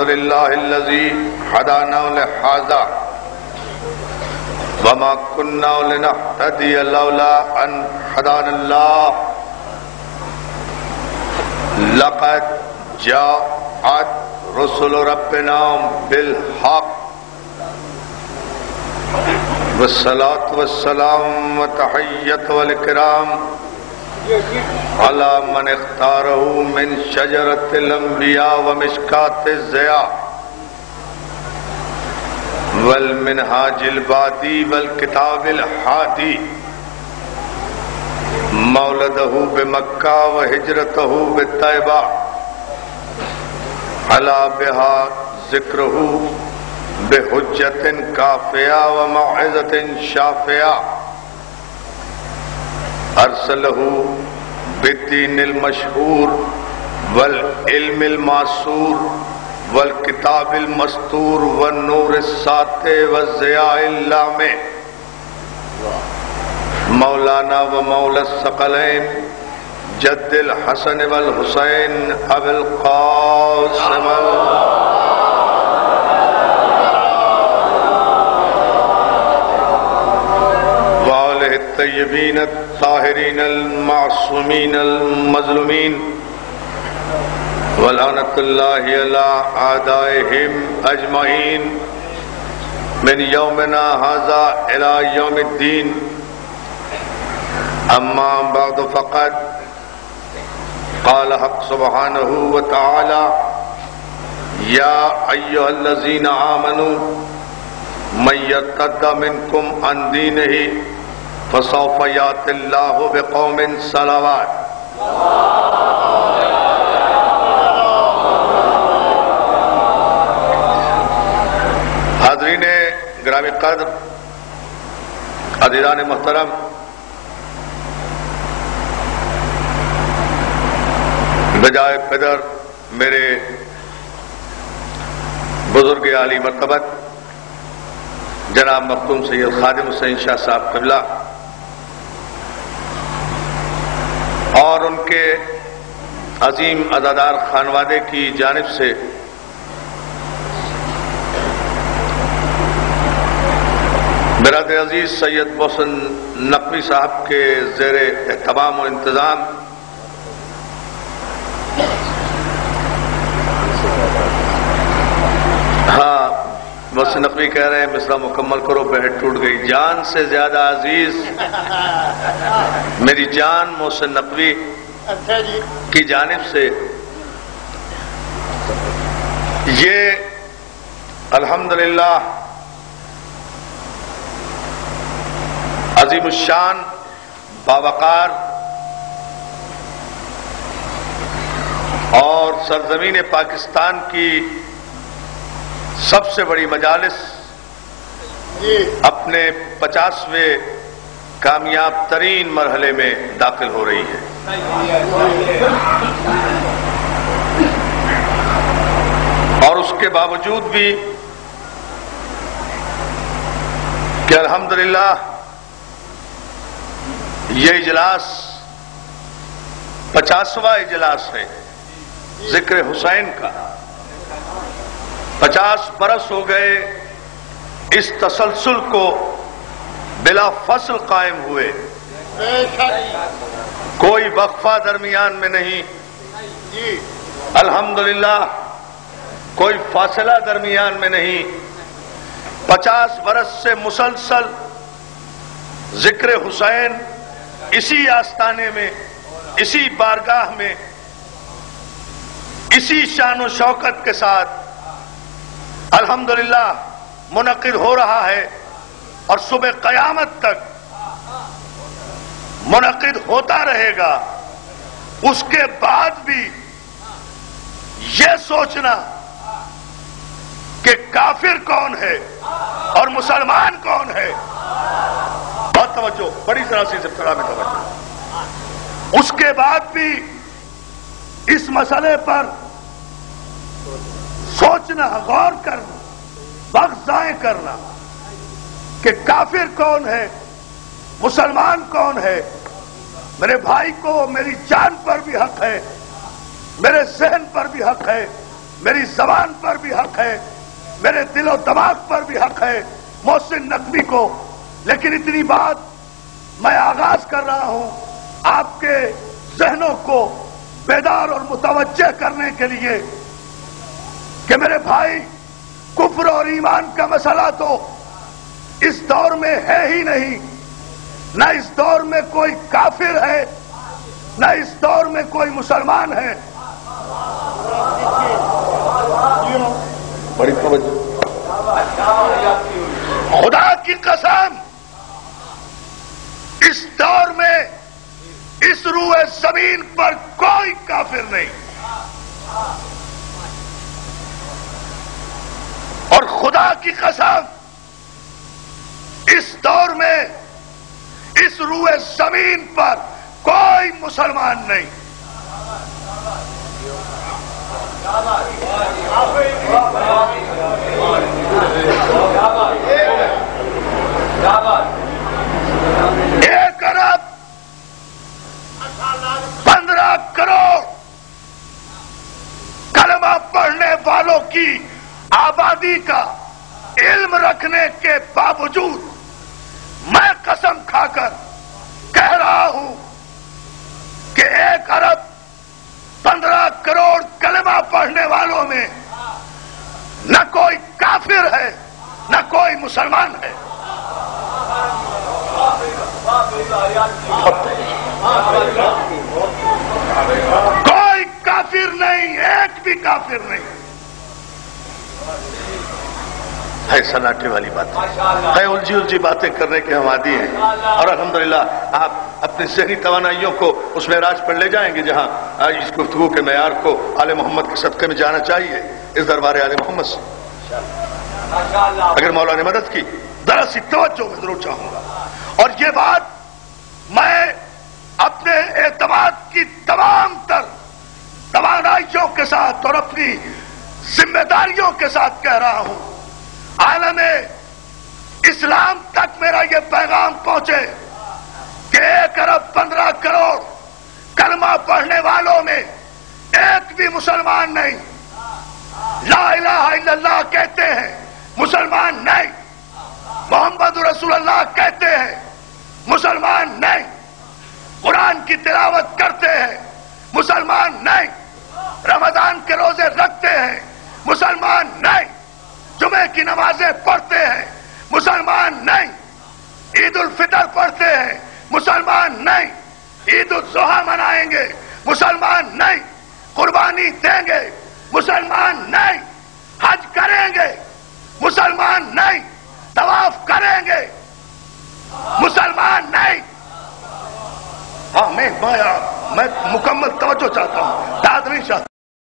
الحمد لله الذي هدانا لهذا وما كنا لنهتدي لولا أن هدانا الله لقد جاءت رسل ربنا بالحق والصلاة والسلام والتحية والإكرام على من اختاره من شجرة الأنبياء ومشكاة الضياء والمنهاج البادي والكتاب الحادي مولده بمكة وهجرته بالطيبة على بها ذكره بحجة كافية وموعظة شافية أرسله بالدين المشهور والعلم المعصور والكتاب المستور والنور الساطع والضياء اللامع مولانا ومولا الثقلين جد الحسن والحسين أبي القاسم وآله الطيبين الطاهرين المعصومين المظلومين ولعنة الله على أعدائهم أجمعين من يومنا هذا إلى يوم الدين أما بعد فقد قال حق سبحانه وتعالى يا أيها الذين آمنوا من يرتد منكم عن دينه فسوف يأتي الله بقوم صلوات حاضرین گرامی قدر عزیزان محترم، بجائے پدر میرے بزرگ عالی مرتبت جناب مختوم سید خادم حسین شاہ صاحب قبلہ اور ان کے عظیم عزادار خانوادے کی جانب سے برادر عزیز سید محسن نقوی صاحب کے زیر اہتمام و انتظام محسن نقوی کہہ رہے ہیں مصرع مکمل کرو، بہٹ ٹوٹ گئی، جان سے زیادہ عزیز میری جان محسن نقوی کی جانب سے یہ الحمدللہ عظیم الشان باوقار اور سرزمین پاکستان کی سب سے بڑی مجالس اپنے 50ویں کامیاب ترین مرحلے میں داخل ہو رہی ہے۔ اور اس کے باوجود بھی کہ الحمدللہ یہ اجلاس 50واں اجلاس ہے ذکر حسین کا، 50 برس ہو گئے اس تسلسل کو بلا فصل قائم ہوئے، کوئی وقفہ درمیان میں نہیں، الحمدللہ کوئی فاصلہ درمیان میں نہیں، 50 برس سے مسلسل ذکر حسین اسی آستانے میں، اسی بارگاہ میں، اسی شان و شوکت کے ساتھ الحمدللہ منعقد ہو رہا ہے اور صبح قیامت تک منعقد ہوتا رہے گا۔ اس کے بعد بھی یہ سوچنا کہ کافر کون ہے اور مسلمان کون ہے، بہت توجہ، بڑی طرح سے ابتدا میں توجہ، اس کے بعد بھی اس مسئلے پر سوچنا، غور کرنا، وقت ضائع کرنا کہ کافر کون ہے، مسلمان کون ہے۔ میرے بھائی کو میری جان پر بھی حق ہے، میرے ذہن پر بھی حق ہے، میری زبان پر بھی حق ہے، میرے دل و دماغ پر بھی حق ہے محسن نقوی کو، لیکن اتنی بات میں آغاز کر رہا ہوں آپ کے ذہنوں کو بیدار اور متوجہ کرنے کے لیے کہ میرے بھائی، کفر اور ایمان کا مسئلہ تو اس دور میں ہے ہی نہیں، نہ اس دور میں کوئی کافر ہے نہ اس دور میں کوئی مسلمان ہے۔ بڑی خدا کی قسم، اس دور میں اس روئے زمین پر کوئی کافر نہیں، اور خدا کی قسم اس دور میں اس روئے زمین پر کوئی مسلمان نہیں۔ ایک ارب 15 کروڑ کلمہ پڑھنے والوں کی آبادی کا علم رکھنے کے باوجود میں قسم کھا کر کہہ رہا ہوں کہ 1 ارب 15 کروڑ کلمہ پڑھنے والوں میں نہ کوئی کافر ہے نہ کوئی مسلمان ہے۔ کوئی کافر نہیں، ایک بھی کافر نہیں ہے۔ سناٹے والی بات ہے، الجھی باتیں کرنے کے ہم عادی ہیں، اور الحمدللہ آپ اپنی ذہنی توانائیوں کو اس معراج پر لے جائیں گے جہاں اس گفتگو کے معیار کو آل محمد کے صدقے میں جانا چاہیے، اس دربار آل محمد سے۔ اگر مولا نے مدد کی، ذرا سی توجہ میں ضرور چاہوں گا، اور یہ بات میں اپنے اعتماد کی تمام تر توانائیوں کے ساتھ اور اپنی ذمہ داریوں کے ساتھ کہہ رہا ہوں، عالم اسلام تک میرا یہ پیغام پہنچے کہ 1 ارب 15 کروڑ کلمہ پڑھنے والوں میں ایک بھی مسلمان نہیں، لا الہ الا اللہ کہتے ہیں مسلمان نہیں، محمد رسول اللہ کہتے ہیں مسلمان نہیں، قرآن کی تلاوت کرتے ہیں مسلمان نہیں، رمضان کے روزے رکھتے ہیں مسلمان نہیں، جمعے کی نمازیں پڑھتے ہیں مسلمان نہیں، عید الفطر پڑھتے ہیں مسلمان نہیں، عید الاضحیٰ منائیں گے مسلمان نہیں، قربانی دیں گے مسلمان نہیں، حج کریں گے مسلمان نہیں، طواف کریں گے مسلمان نہیں۔ ہاں میں مکمل توجہ چاہتا ہوں، داد نہیں چاہتا۔